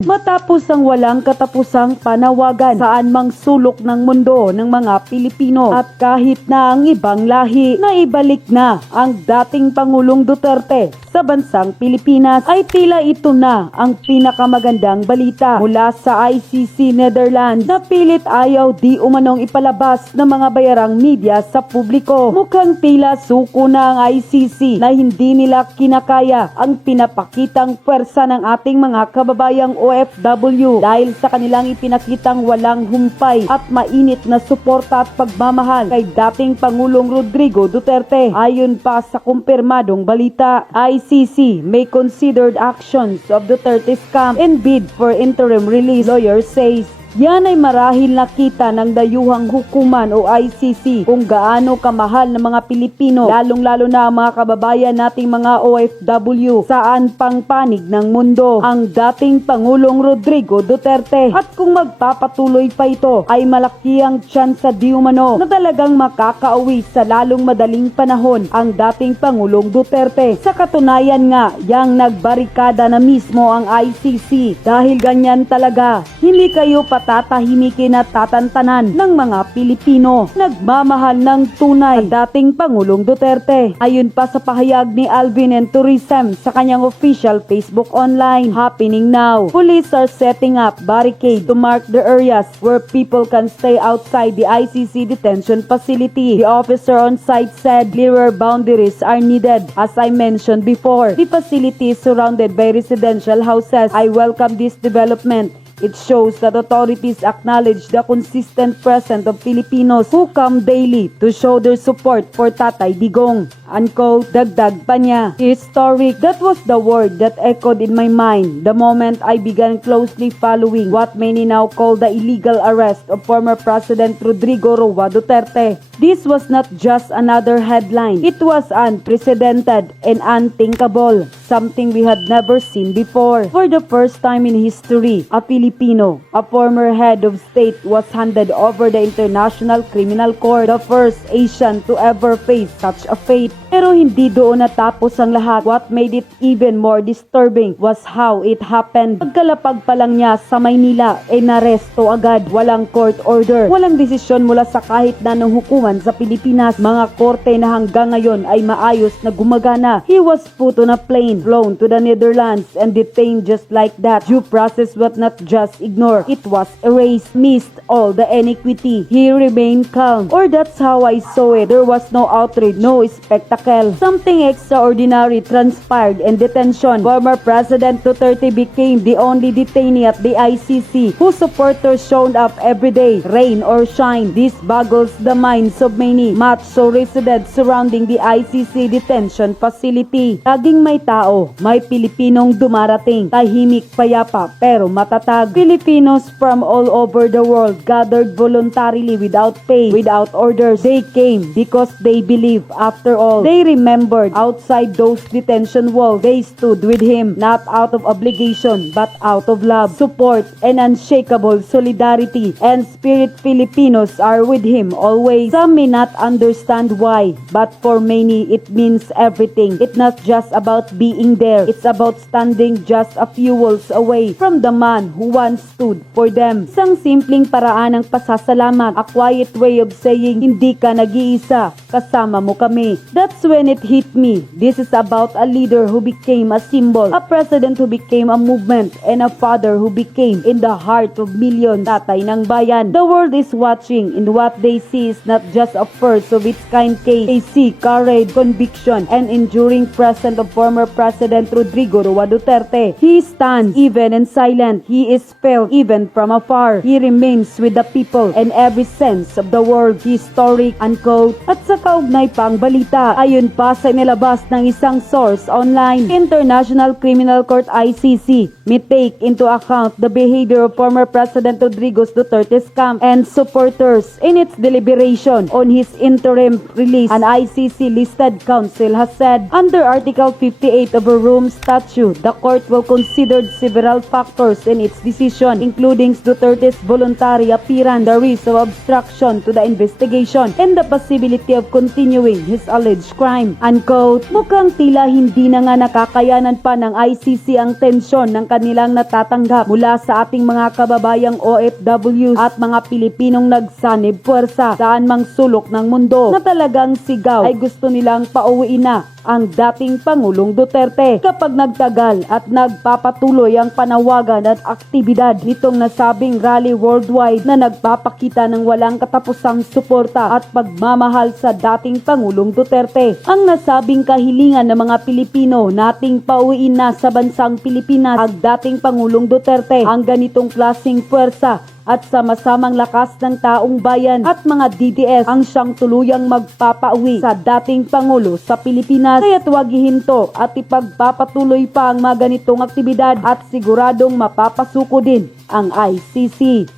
Matapos ang walang katapusang panawagan saan mang sulok ng mundo ng mga Pilipino at kahit na ang ibang lahi na ibalik na ang dating Pangulong Duterte sa bansang Pilipinas, ay tila ito na ang pinakamagandang balita mula sa ICC Netherlands na pilit ayaw di umanong ipalabas ng mga bayarang media sa publiko. Mukhang tila suko na ang ICC na hindi nila kinakaya ang pinapakitang pwersa ng ating mga kababayang OFW dahil sa kanilang ipinakitang walang humpay at mainit na suporta at pagmamahal kay dating Pangulong Rodrigo Duterte. Ayon pa sa kumpirmadong balita, ICC may considered actions of Duterte scam and bid for interim release, lawyer says. Yan ay marahil nakita ng dayuhang hukuman o ICC kung gaano kamahal ng mga Pilipino, lalong-lalo na ang mga kababayan nating mga OFW saan pang panig ng mundo ang dating Pangulong Rodrigo Duterte. At kung magpapatuloy pa ito, ay malaki ang tsansa di umano na talagang makakauwi sa lalong madaling panahon ang dating Pangulong Duterte. Sa katunayan nga, yang nagbarikada na mismo ang ICC dahil ganyan talaga, hindi kayo patatahimikin at tatantanan ng mga Pilipino. Nagmamahal ng tunay dating Pangulong Duterte. Ayon pa sa pahayag ni Alvin and Tourism sa kanyang official Facebook online, happening now. Police are setting up barricade to mark the areas where people can stay outside the ICC detention facility. The officer on site said clearer boundaries are needed. As I mentioned before, the facility is surrounded by residential houses. I welcome this development. It shows that authorities acknowledge the consistent presence of Filipinos who come daily to show their support for Tatay Digong. Unquote, dagdag pa niya. Historic, that was the word that echoed in my mind the moment I began closely following what many now call the illegal arrest of former President Rodrigo Roa Duterte. This was not just another headline. It was unprecedented and unthinkable, something we had never seen before. For the first time in history, a Filipino, a former head of state, was handed over the International Criminal Court, the first Asian to ever face such a fate. Pero hindi doon natapos ang lahat. What made it even more disturbing was how it happened. Pagkalapag pa lang niya sa Maynila, naresto agad. Walang court order. Walang desisyon mula sa kahit na ng hukuman sa Pilipinas. Mga korte na hanggang ngayon ay maayos na gumagana. He was put on a plane, flown to the Netherlands, and detained just like that. Due process was not just ignored. It was erased, missed all the iniquity. He remained calm. Or that's how I saw it. There was no outrage, no spectacle. Something extraordinary transpired in detention. Former President Duterte became the only detainee at the ICC whose supporters showed up every day, rain or shine. This boggles the minds of many, much so residents surrounding the ICC detention facility. Laging may tao, may Pilipinong dumarating, tahimik, payapa, pero matatag. Filipinos from all over the world gathered voluntarily without pay, without orders. They came because they believe. After all, they remembered outside those detention walls, they stood with him, not out of obligation, but out of love, support, and unshakable solidarity. And spirit Filipinos are with him always. Some may not understand why, but for many, it means everything. It's not just about being there. It's about standing just a few walls away from the man who once stood for them. Isang simpleng paraan ng pasasalamat, a quiet way of saying, hindi ka nag-iisa, kasama mo kami. That's when it hit me. This is about a leader who became a symbol, a president who became a movement, and a father who became in the heart of millions, tatay ng bayan. The world is watching, and what they see is not just a first of its kind case. They see courage, conviction, and enduring presence of former President Rodrigo Roa Duterte. He stands even in silence. He is felt even from afar. He remains with the people and every sense of the world. Historic, unquote. At sa kaugnay pang balita, ayon pa sa inilabas ng isang source online, International Criminal Court ICC may take into account the behavior of former President Rodrigo Duterte's camp and supporters in its deliberation on his interim release. An ICC listed council has said under Article 58 of a Rome Statute, the court will consider several factors in its decision, including Duterte's voluntary appearance, the risk of obstruction to the investigation, and the possibility of continuing his alleged crime. Unquote, mukhang tila hindi na nga nakakayanan pa ng ICC ang tensyon ng kanilang natatanggap mula sa ating mga kababayang OFWs at mga Pilipinong nagsanib puwersa saan mang sulok ng mundo na talagang sigaw ay gusto nilang pauwiin na ang dating Pangulong Duterte. Kapag nagtagal at nagpapatuloy ang panawagan at aktibidad nitong nasabing rally worldwide na nagpapakita ng walang katapusang suporta at pagmamahal sa dating Pangulong Duterte, ang nasabing kahilingan ng mga Pilipino nating pauwiin na sa bansang Pilipinas ang dating Pangulong Duterte, ang ganitong klaseng puwersa at sama-samang lakas ng taong bayan at mga DDS ang siyang tuluyang magpapauwi sa dating Pangulo sa Pilipinas. Kaya't huwag ihinto at ipagpapatuloy pa ang mga ganitong aktibidad at siguradong mapapasuko din ang ICC.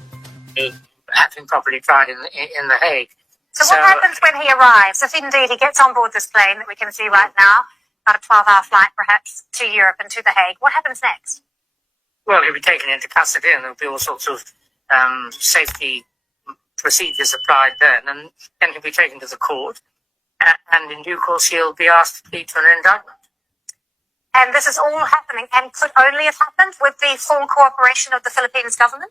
Have him properly tried in The Hague. So what happens when he arrives? If indeed he gets on board this plane that we can see right now, about a 12-hour flight perhaps to Europe and to The Hague, what happens next? Well, he'll be taken into custody and there'll be all sorts of safety procedures applied then, and then he'll be taken to the court, and in due course he'll be asked to plead to an indictment. And this is all happening and could only have happened with the full cooperation of the Philippines government?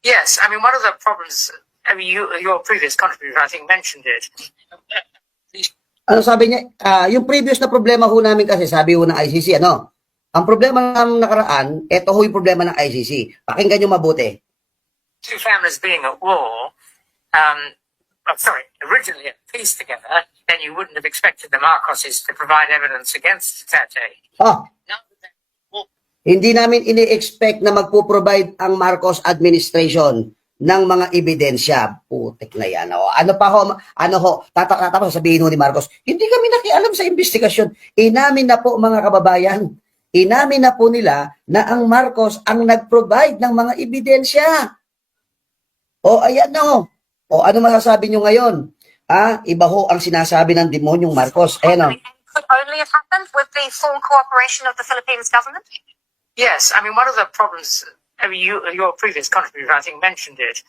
Yes, I mean, one of the problems, I mean, your previous contributor, I think, mentioned it. Ano sabi niya? Yung previous na problema ho namin kasi, sabi ho ng ICC, ano? Ang problema ng nakaraan, eto ho yung problema ng ICC. Pakinggan nyo mabuti. Two families being at war, originally at peace together, then you wouldn't have expected the Marcoses to provide evidence against Duterte. Now that they're at war, hindi namin ini-expect na magpo-provide ang Marcos administration ng mga ebidensya. Putik na yan. Ano pa ho, tapos sabihin ho ni Marcos, hindi kami nakialam sa investigasyon. Inamin na po mga kababayan, inamin na po nila na ang Marcos ang nag-provide ng mga ebidensya. Ayan na. Ano masasabi nyo ngayon? Iba ho ang sinasabi ng demonyong Marcos. Ayan Could only have happened with the full cooperation of the Philippines government? Yes, I mean, one of the problems, I mean, your previous contributor, I think, mentioned it.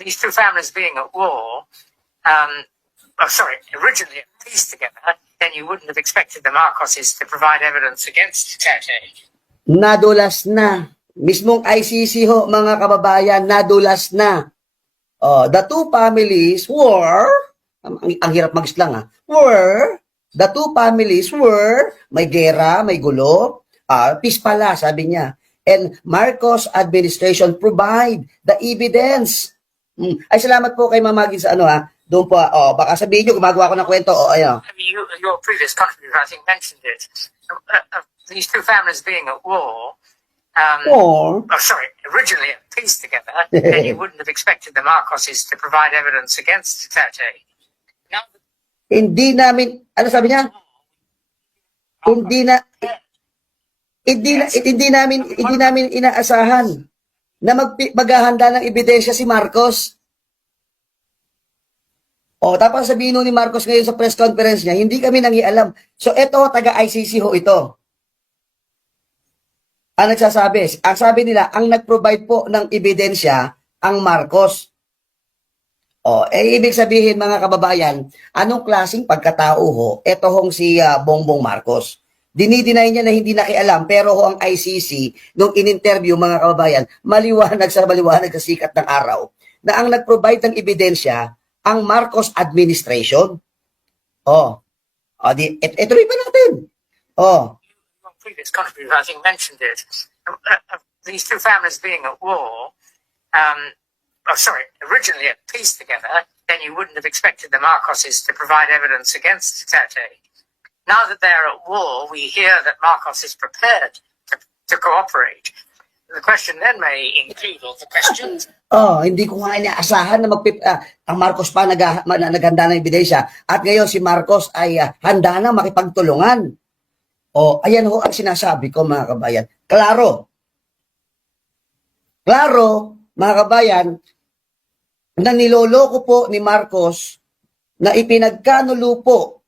These two families being at war, originally at peace together, then you wouldn't have expected the Marcoses to provide evidence against Duterte. Nadulas na. Mismong ICC ho, mga kababayan, nadulas na. The two families were, ang hirap mag-islang the two families were, may gera, may gulo, peace pala, sabi niya. And Marcos administration provide the evidence. Ay, salamat po kay Mamagin sa doon po, baka sabihin nyo, gumagawa ko ng kwento, ayan. I mean, your previous contributor, I think, mentioned it. These two families being at war, originally at peace together, then you wouldn't have expected the Marcoses to provide evidence against Duterte. Now, hindi namin, ano sabi niya? Hindi namin inaasahan na maghahanda ng ebidensya si Marcos. Tapos sabihin ni Marcos ngayon sa press conference niya, hindi kami nangialam. So eto, taga-ICC ho ito. Ang nagsasabi, ang sabi nila, ang nag-provide po ng ebidensya, ang Marcos. Ibig sabihin mga kababayan, anong klaseng pagkatao ho, eto hong si Bongbong Marcos. Dinideny niya na hindi nakialam, pero ho ang ICC, nung in-interview mga kababayan, maliwanag sa sikat ng araw, na ang nag-provide ng ebidensya, ang Marcos administration. Ituloy pa natin. Previous contributor, I think, mentioned it. These two families being at war, originally at peace together, then you wouldn't have expected the Marcoses to provide evidence against Duterte. Now that they're at war, we hear that Marcos is prepared to cooperate. The question then may include all the questions. Hindi ko nga inaasahan na ang Marcos pa naghanda ng ebidensya at ngayon si Marcos ay handa na makipagtulungan. Ayan ho ang sinasabi ko mga kabayan. Klaro, mga kabayan, na niloloko po ni Marcos na ipinagkanulo po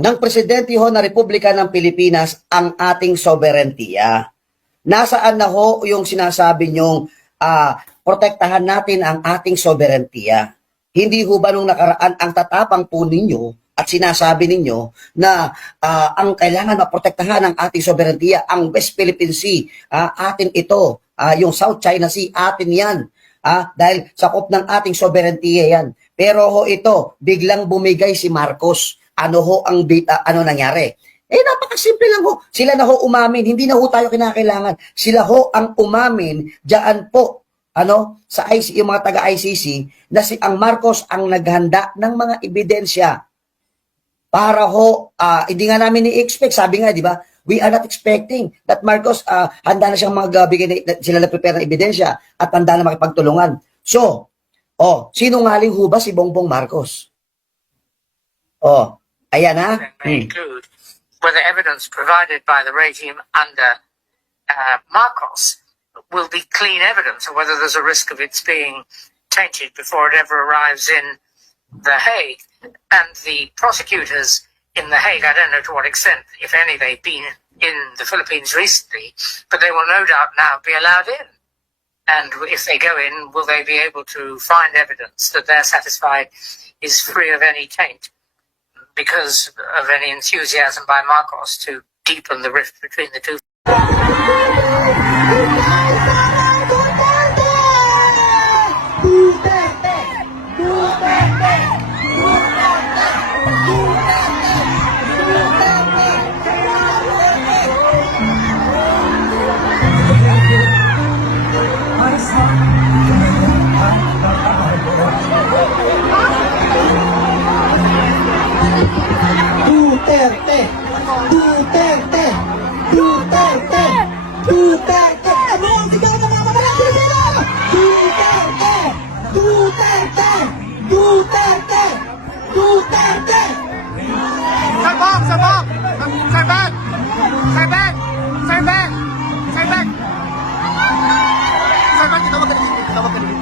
ng Presidente ho na Republika ng Pilipinas ang ating soberentiya. Nasaan na ho yung sinasabi nyong protektahan natin ang ating soberentiya? Hindi ho ba nung nakaraan ang tatapang po ninyo at sinasabi ninyo na ang kailangan maprotektahan ng ating soberanya, ang West Philippine Sea, atin ito, yung South China Sea, atin yan. Dahil sakop ng ating soberanya yan. Pero ho ito, biglang bumigay si Marcos. Ano ho ang ano nangyari? Napakasimple lang ho. Sila na ho umamin. Hindi na ho tayo kinakailangan. Sila ho ang umamin diyan po sa ICC, yung mga taga-ICC, na si ang Marcos ang naghanda ng mga ebidensya para ho, hindi nga namin ni-expect. Sabi nga, di ba, we are not expecting that Marcos, handa na siyang magbigay sila na prepare ng ebidensya at handa na makipagtulungan. So, sinungaling ho ba si Bongbong Marcos? Ayan ha. May include whether evidence provided by the regime under Marcos will be clean evidence, or whether there's a risk of its being tainted before it ever arrives in The Hague. And the prosecutors in The Hague, I don't know to what extent, if any, they've been in the Philippines recently, but they will no doubt now be allowed in. And if they go in, will they be able to find evidence that they're satisfied is free of any taint because of any enthusiasm by Marcos to deepen the rift between the two? Duterte! Duterte! Duterte! Duterte! Ano ang sigaw ng mga mamalang Pilipino? Duterte! Duterte! Duterte! Duterte! Sir Bob! Sir Bob! Sir Ben! Sir Ben! Sir Ben! Sir Ben! Sir Ben, kita wag ka dito. Kita wag ka dito.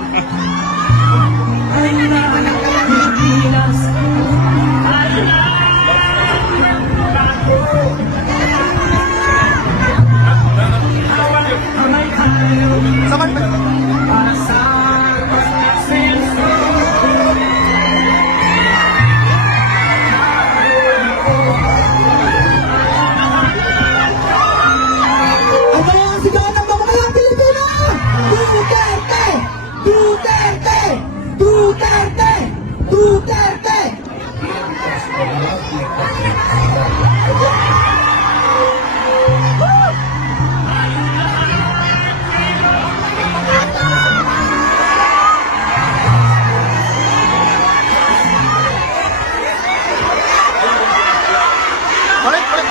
Saman ba? Ano ang sigaw ng mga mamalang Pilipino? Duterte! Duterte! Duterte! Duterte! Balik, balik.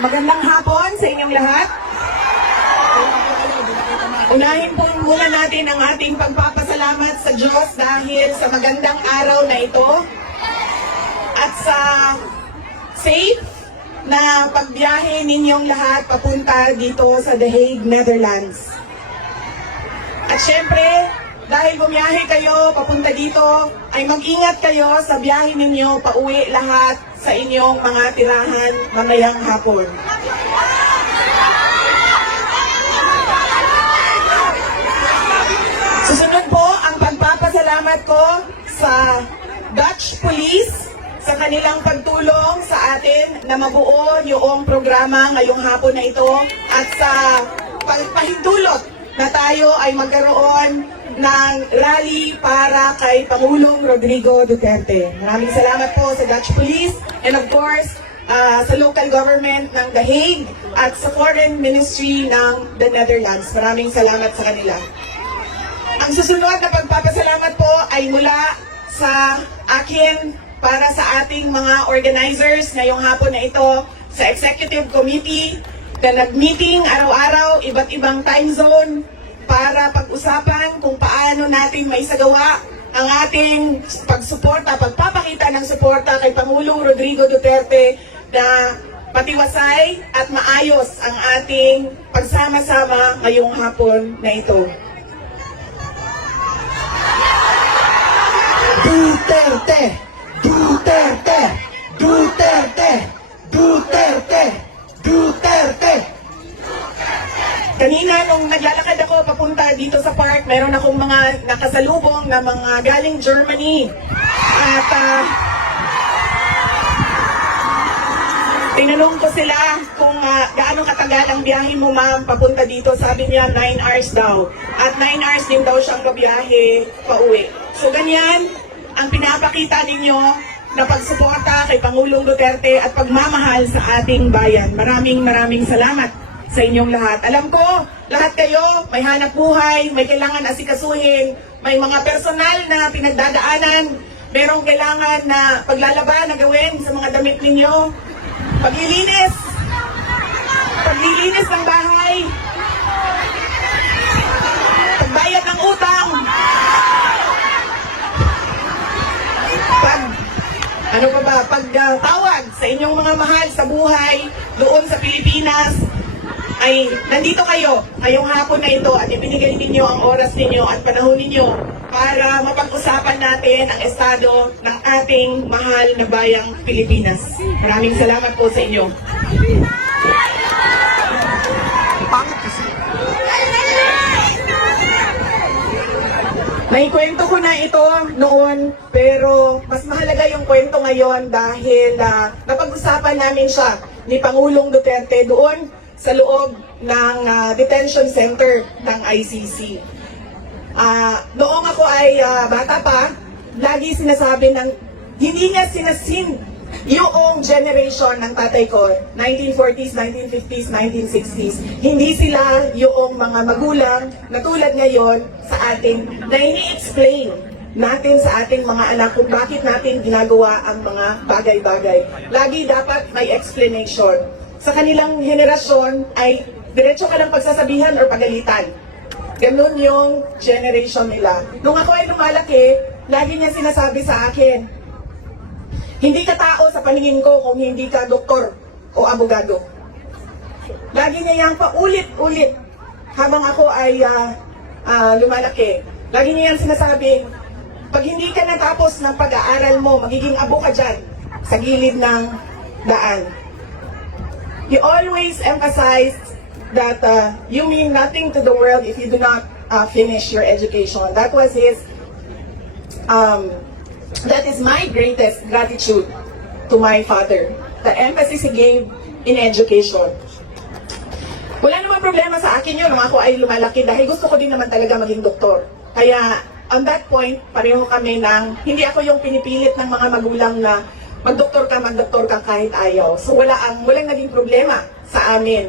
Magandang hapon sa inyong lahat. Unahin po muna natin ang ating pagpapasalamat sa Diyos dahil sa magandang araw na ito at sa safe na pagbiyahe ninyong lahat papunta dito sa The Hague, Netherlands. At syempre, dahil bumiyahe kayo papunta dito, ay mag-ingat kayo sa biyahe ninyo pauwi lahat sa inyong mga tirahan mamayang hapon. Susunod po ang pagpapasalamat ko sa Dutch Police sa kanilang pagtulong sa atin na mabuo yung programa ngayong hapon na ito at sa pagpahintulot na tayo ay magkaroon ng rally para kay Pangulong Rodrigo Duterte. Maraming salamat po sa Dutch Police and of course sa local government ng The Hague at sa Foreign Ministry ng the Netherlands. Maraming salamat sa kanila. Ang susunod na pagpapasalamat po ay mula sa akin para sa ating mga organizers ngayong hapon na ito sa Executive Committee na nag-meeting araw-araw, iba't ibang time zone para pag-usapan kung paano natin maisagawa ang ating pagsuporta, pagpapakita ng suporta kay Pangulong Rodrigo Duterte na patiwasay at maayos ang ating pagsama-sama ngayong hapon na ito. Duterte! Duterte! Duterte! Duterte! nung naglalakad ako papunta dito sa park, meron akong mga nakasalubong na mga galing Germany. At tinanong ko sila kung gaano katagal ang biyahe mo, ma'am, papunta dito. Sabi niya 9 hours daw. At 9 hours din daw siyang babiyahe pauwi. So ganyan ang pinapakita ninyo na pagsuporta kay Pangulong Duterte at pagmamahal sa ating bayan. Maraming salamat sa inyong lahat. Alam ko, lahat kayo may hanap buhay, may kailangan asikasuhin, may mga personal na pinagdadaanan, merong kailangan na paglalaban na gawin sa mga damit ninyo. Paglilinis ng bahay, pagbayad ng utang, pagtawag sa inyong mga mahal sa buhay doon sa Pilipinas, ay nandito kayo ngayong hapon na ito at ibinigay ninyo ang oras ninyo at panahon ninyo para mapag-usapan natin ang estado ng ating mahal na bayang Pilipinas. Maraming salamat po sa inyo. Pangit kasi. Naikwento ko na ito noon, pero mas mahalaga yung kwento ngayon dahil napag-usapan namin siya ni Pangulong Duterte doon sa loob ng detention center ng ICC. Noong ako ay bata pa, lagi sinasabi ng hindi niya sinasin yung generation ng tatay ko, 1940s, 1950s, 1960s. Hindi sila yung mga magulang na tulad ngayon sa atin na ini-explain natin sa ating mga anak kung bakit natin ginagawa ang mga bagay-bagay. Lagi dapat may explanation. Sa kanilang henerasyon ay diretso ka ng pagsasabihan or pagalitan. Ganun yung generation nila. Nung ako ay lumalaki, lagi niya sinasabi sa akin, hindi ka tao sa paningin ko kung hindi ka doktor o abogado. Lagi niya yang paulit-ulit habang ako ay lumalaki. Lagi niya yang sinasabi, pag hindi ka natapos ng pag-aaral mo, magiging abo ka dyan sa gilid ng daan. He always emphasized that you mean nothing to the world if you do not finish your education. That was his, that is my greatest gratitude to my father. The emphasis he gave in education. Wala namang problema sa akin yun nung ako ay lumalaki dahil gusto ko din naman talaga maging doktor. Kaya on that point, pareho kami ng, hindi ako yung pinipilit ng mga magulang na magdoktor ka kahit ayaw. So walang naging problema sa amin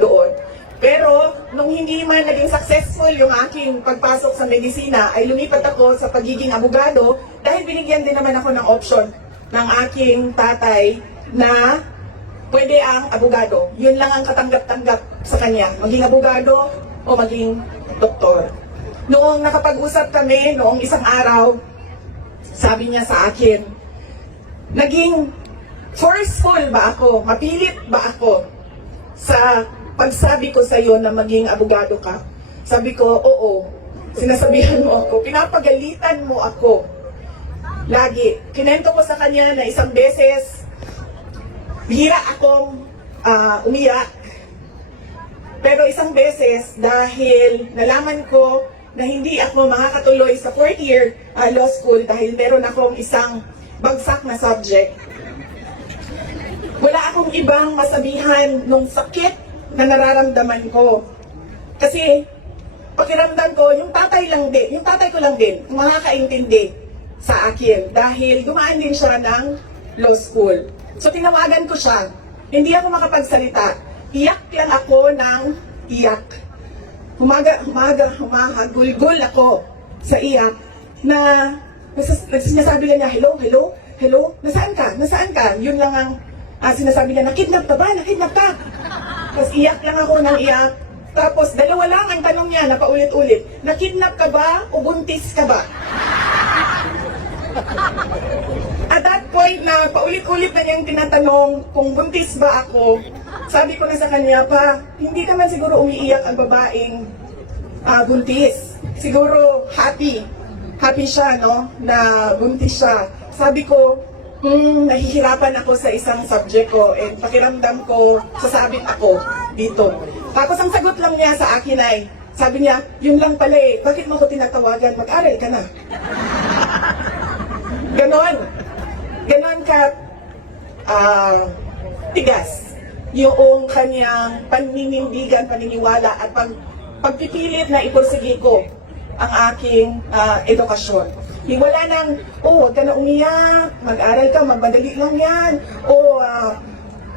doon. Pero nung hindi man naging successful yung aking pagpasok sa medisina, ay lumipat ako sa pagiging abogado dahil binigyan din naman ako ng option ng aking tatay na pwede ang abogado. Yun lang ang katanggap-tanggap sa kanya, maging abogado o maging doktor. Noong nakapag-usap kami, noong isang araw, sabi niya sa akin, naging forceful ba ako? Mapilit ba ako sa pagsabi ko sa iyo na maging abogado ka? Sabi ko, oo. Sinasabihan mo ako, pinapagalitan mo ako. Lagi. Kinento ko sa kanya na isang beses, bihira akong umiyak. Pero isang beses, dahil nalaman ko na hindi ako makakatuloy sa 4th year law school dahil meron akong isang bagsak na subject. Wala akong ibang masabihan nung sakit na nararamdaman ko. Kasi pakiramdam ko, yung tatay ko lang din, makakaintindi sa akin dahil dumaan din siya ng law school. So tinawagan ko siya. Hindi ako makapagsalita. Iyak lang ako ng iyak. Humahagulgul ako sa iyak na sinasabi niya, hello, nasaan ka? Yun lang ang sinasabi niya, nakidnap ka ba? Tapos iyak lang ako ng iyak. Tapos dalawa lang ang tanong niya na paulit-ulit, nakidnap ka ba o buntis ka ba? At that point na paulit-ulit na niyang tinatanong kung buntis ba ako, sabi ko na sa kanya, pa, hindi ka man siguro umiiyak ang babaeng buntis. Siguro happy siya, no, na buntis siya. Sabi ko, nahihirapan ako sa isang subject ko and pakiramdam ko, sasabit ako dito. Tapos ang sagot lang niya sa akin ay, sabi niya, yun lang pala eh, bakit mo ko tinatawagan? Mag-aral ka na. Ganon. Ganon ka tigas yung kanyang paninindigan, paniniwala at pagpipilit na ipursige ko ang aking edukasyon. Wala nang, huwag ka na umiyak, mag-aral ka, magmadali lang yan,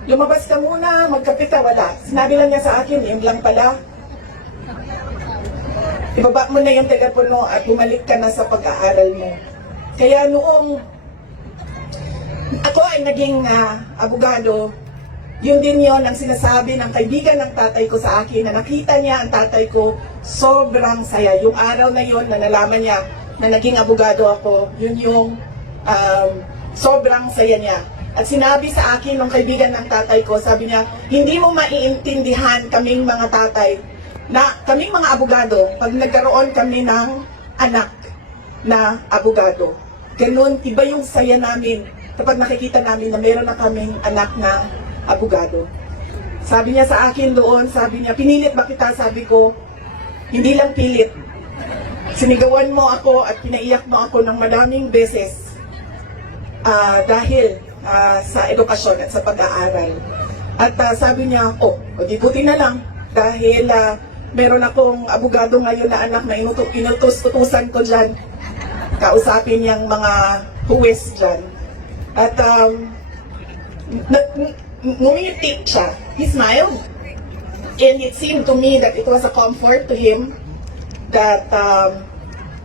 lumabas ka muna, magkape ka, wala. Sinabi lang niya sa akin, yun lang pala. Ibaba mo na yung telepono at bumalik ka na sa pag-aaral mo. Kaya noong ako ay naging abogado, yun din yon ang sinasabi ng kaibigan ng tatay ko sa akin na nakita niya ang tatay ko sobrang saya. Yung araw na yon na nalaman niya na naging abogado ako, yun yung sobrang saya niya. At sinabi sa akin ng kaibigan ng tatay ko, sabi niya, hindi mo maiintindihan kaming mga tatay na kaming mga abogado pag nagkaroon kami ng anak na abogado. Ganun, iba yung saya namin kapag nakikita namin na meron na kaming anak na abogado. Sabi niya sa akin doon, sabi niya, pinilit ba kita? Sabi ko, hindi lang pilit. Sinigawan mo ako at pinaiyak mo ako ng madaming beses dahil sa edukasyon at sa pag-aaral. At sabi niya, di buti na lang dahil meron akong abogado ngayon na anak na inutos-utusan ko dyan. Kausapin niyang mga huwes dyan. At ngumiti siya. He smiled. And it seemed to me that it was a comfort to him that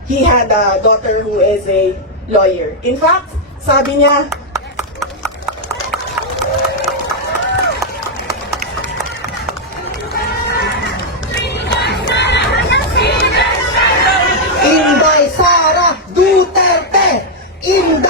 he had a daughter who is a lawyer. In fact, sabi niya, Inday Sara Duterte! Inday